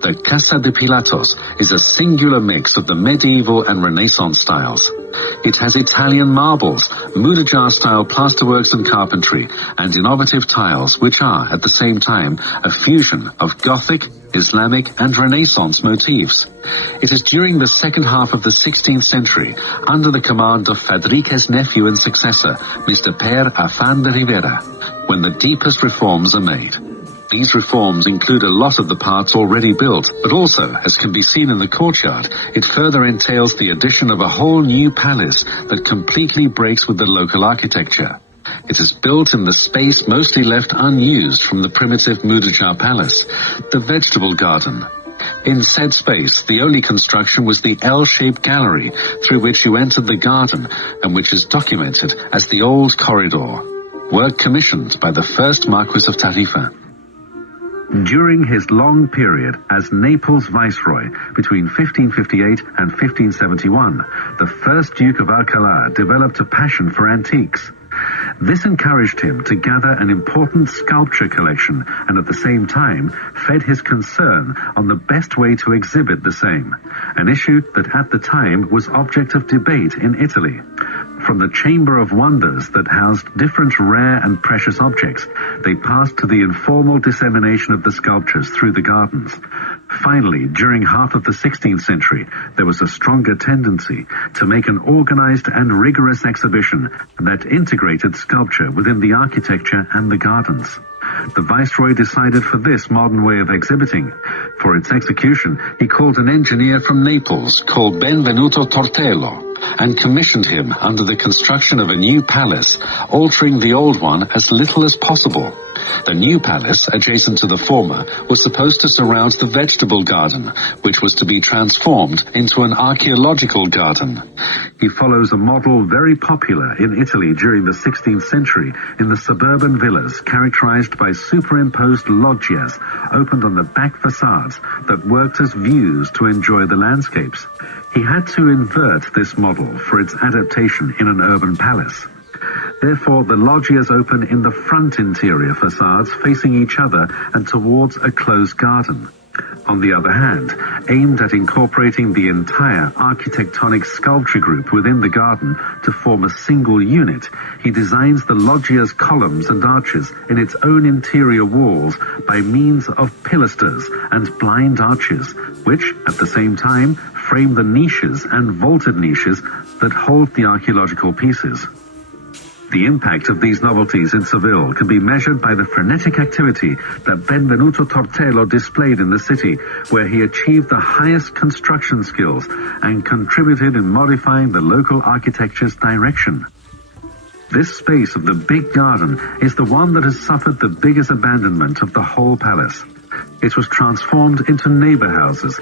The Casa de Pilatos is a singular mix of the medieval and Renaissance styles. It has Italian marbles, Mudejar-style plasterworks and carpentry, and innovative tiles which are, at the same time, a fusion of Gothic, Islamic and Renaissance motifs. It is during the second half of the 16th century, under the command of Fadrique's nephew and successor, Mr. Per Afán de Rivera, when the deepest reforms are made. These reforms include a lot of the parts already built, but also, as can be seen in the courtyard, it further entails the addition of a whole new palace that completely breaks with the local architecture. It is built in the space mostly left unused from the primitive Mudejar palace, the vegetable garden. In said space, the only construction was the L-shaped gallery through which you entered the garden and which is documented as the Old Corridor, work commissioned by the first Marquis of Tarifa. During his long period as Naples Viceroy between 1558 and 1571, the first Duke of Alcalá developed a passion for antiques. This encouraged him to gather an important sculpture collection and at the same time fed his concern on the best way to exhibit the same, an issue that at the time was object of debate in Italy. From the Chamber of Wonders that housed different rare and precious objects, they passed to the informal dissemination of the sculptures through the gardens. Finally, during half of the 16th century, there was a stronger tendency to make an organized and rigorous exhibition that integrated sculpture within the architecture and the gardens. The Viceroy decided for this modern way of exhibiting. For its execution, he called an engineer from Naples called Benvenuto Tortello, and commissioned him under the construction of a new palace, altering the old one as little as possible. The new palace, adjacent to the former, was supposed to surround the vegetable garden, which was to be transformed into an archaeological garden. He follows a model very popular in Italy during the 16th century in the suburban villas characterized by superimposed loggias opened on the back facades that worked as views to enjoy the landscapes. He had to invert this model for its adaptation in an urban palace. Therefore, the loggias open in the front interior facades facing each other and towards a closed garden. On the other hand, aimed at incorporating the entire architectonic sculpture group within the garden to form a single unit, he designs the loggia's columns and arches in its own interior walls by means of pilasters and blind arches, which, at the same time, frame the niches and vaulted niches that hold the archaeological pieces. The impact of these novelties in Seville can be measured by the frenetic activity that Benvenuto Tortello displayed in the city, where he achieved the highest construction skills and contributed in modifying the local architecture's direction. This space of the big garden is the one that has suffered the biggest abandonment of the whole palace. It was transformed into neighbor houses